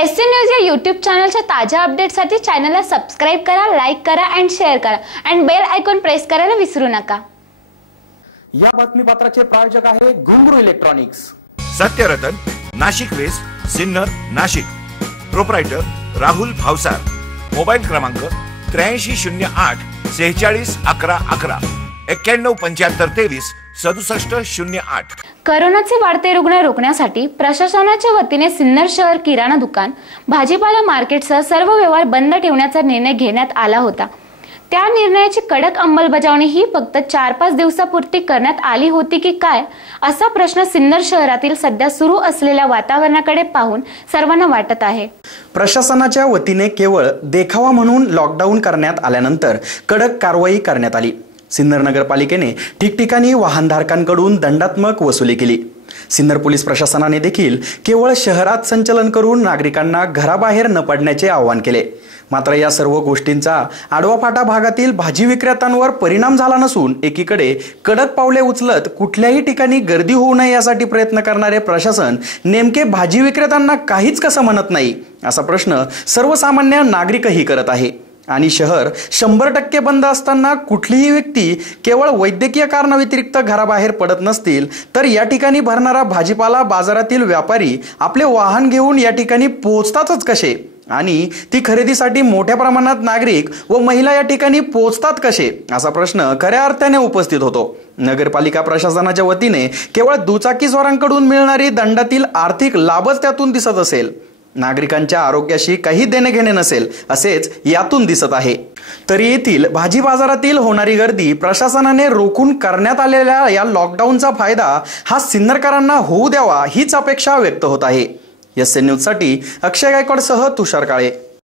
SC news या YouTube चॅनलच्या ताज्या अपडेट्ससाठी चॅनलला सबस्क्राइब करा, लाईक करा आणि शेअर करा आणि बेल आयकॉन प्रेस करायला विसरू नका। या बातमीपत्राचे प्रायोजक आहे Ghungroo electronics. Satyaratan, Nashik west, Sinnar, Nashik. Proprietor Rahul Bhavsar. Mobile क्रमांक 8308 46 11 11 91 75 23 67 08। कोरोनाचे वाढते रुग्ण रोखण्यासाठी प्रशासनाच्या वतीने सिन्नर शहर किराणा दुकान, भाजीपाला मार्केटसह सर्व व्यवहार बंद ठेवण्याचा निर्णय घेण्यात आला होता। त्या निर्णयाची कडक अंमलबजावणी ही फक्त 4-5 दिवसापुरती करण्यात आली होती की काय, असा प्रश्न सिन्नर शहरातील सध्या सुरू असलेल्या वातावरणाकडे पाहून सर्वांना वाटत आहे। प्रशासनाच्या वतीने केवळ देखावा म्हणून लॉकडाऊन करण्यात आल्यानंतर कडक कारवाई करण्यात आली। सिन्नर नगरपालिकेने ठिकठिकाणी वाहनधारकांकडून दंडात्मक वसुली केली। सिन्नर पोलीस प्रशासनाने देखील केवळ शहरात संचलन करून नागरिकांना घराबाहेर न पडण्याचे आवाहन केले। मात्र या सर्व गोष्टींचा आडवाफाटा भागातील भाजी विक्रेत्यांवर परिणाम झाला नसून एकीकडे कडक पावले उचलत कुठल्याही ठिकाणी गर्दी होऊ नये यासाठी प्रयत्न करणारे प्रशासन नेमके भाजी विक्रेत्यांना काहीच कसं म्हणत नाही, असा प्रश्न सर्वसामान्य नागरिकही करत आहे। आणि शहर 100% बंद असताना कुठलीही व्यक्ती केवळ वैद्यकीय कारणाव्यतिरिक्त घराबाहेर पडत नसतील तर या ठिकाणी भरणारा भाजीपाला बाजारातील व्यापारी आपले वाहन घेऊन या ठिकाणी पोहोचतातच कसे, आणि ती खरेदीसाठी मोठ्या प्रमाणात नागरिक व महिला या ठिकाणी पोहोचतात कसे, असा प्रश्न खऱ्या अर्थाने उपस्थित होतो। नगरपालिका प्रशासनाच्या वतीने केवळ दुचाकीस्वारांकडून मिळणारी दंडातील आर्थिक लाभच त्यातून दिसत असेल, नागरिकांच्या आरोग्याशी काही देणे घेणे नसेल असेच यातून दिसत आहे। तरी येथील भाजी बाजारातील होणारी गर्दी प्रशासनाने रोखून करण्यात आलेल्या या लॉकडाऊनचा फायदा हा सिन्नरकरांना होऊ द्यावा हीच अपेक्षा व्यक्त होत आहे। एससी न्यूज साठी अक्षय गायकवाड सह तुषार काळे।